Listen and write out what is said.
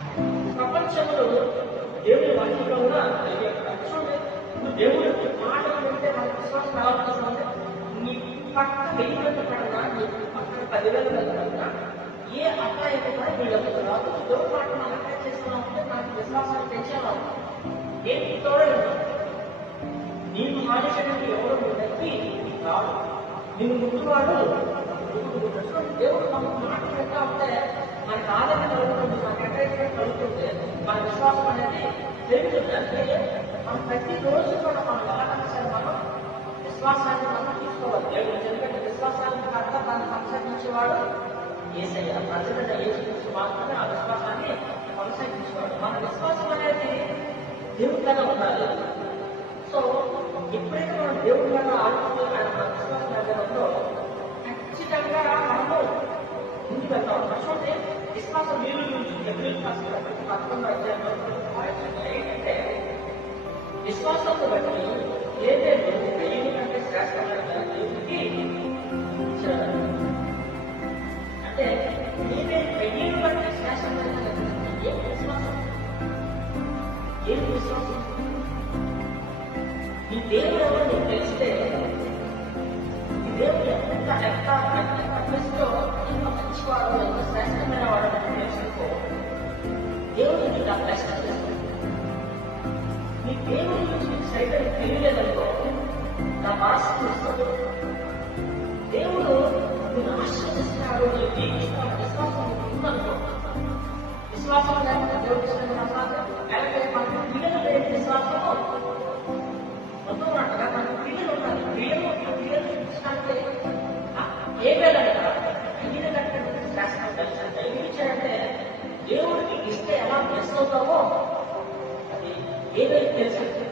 ప్రపంచంలో దేవుని వాక్యంలో కూడా చూడండి, నువ్వు దేవుడు మాటలు వింటే మనకు విశ్వాసం రావాల్సిందే. నీ పక్క 1000 పడినా, నీ పక్కన 10,000 పడినా ఏ అపాయం కూడా వీళ్ళకి రాదు. దేవుడు మాట మనం అప్లై చేస్తున్నామంటే మనకు విశ్వాసాన్ని పెంచేలా ఏంటి తోడలేదు. నీకు మానేసేటువంటి ఎవరు వ్యక్తి రాడు. నిన్ను ముందువాడు దేవుడు మన మాట వింటా ఉంటే మనకు ఆదరణ కలుగుతుంది, మనకు ఎంకరేజ్మెంట్ కలుగుతుంది, మన విశ్వాసం అనేది పెరుగుతుంది. అంటే మనం ప్రతిరోజు కూడా మనం ఎలా సరే మనం విశ్వాసాన్ని మనం తీసుకోవాలి దేవుడు. ఎందుకంటే విశ్వాసానికి కర్త దాన్ని కొనసాగించేవాడు యేసయ్య. ప్రజల యేసు మాత్రమే ఆ విశ్వాసాన్ని కొనసాగించేవాడు. మన విశ్వాసం అనేది దేవుడి మీద ఉండాలి. సో ఎప్పుడైతే మనం దేవుడి మీద ఆలోచన మన విశ్వాసం దగ్గర ఉందో ఖచ్చితంగా మనము ముందుకు వెళ్తాం. చూడండి, విశ్వాసం మీరు ఏంటంటే విశ్వాసంతో బట్టి ఏదైతే 1000 కంటే శ్రేష్టమైన దేవుడికి ఇచ్చారు. అంటే మీరే 1000 కంటే శ్రేష్టమైన ఏ విశ్వాసం, ఏం విశ్వాసం? ఈ దేవుడు ఎవరు నీకు తెలిస్తే, ఈ దేవుడు ఎంత బెస్టో, ఎంత మంచివాడు, ఎంత శ్రేష్టమైన వాడు తెలుసుకో. దేవుడు నీకు ఆ బెస్ట్ చేస్తాడు. నీ దేవుడి నుంచి నీకు సైతం తెలియలేదనుకో, నా మనసు ఇస్తాడు. దేవుడు నిన్ను ఆశ్రయిస్తున్నాడు, నీకు దీపిస్తాడు. విశ్వాసం ఉందనుకో. విశ్వాసం లేకపోతే దేవుడు ఇష్టమైన లేకపోతే మనకు పిల్లలు లేని విశ్వాసము మొత్తం మనకు పిల్లలు ఉన్నారు. పిల్లలు చూపించడానికి ఏ వేళ పిల్లలు కంటే శాస్త్రం కలిసి ఏమి ఇచ్చాడంటే దేవుడికి ఇస్తే ఎలా ప్లస్ అవుతామో అది ఏదైతే తెలుసు.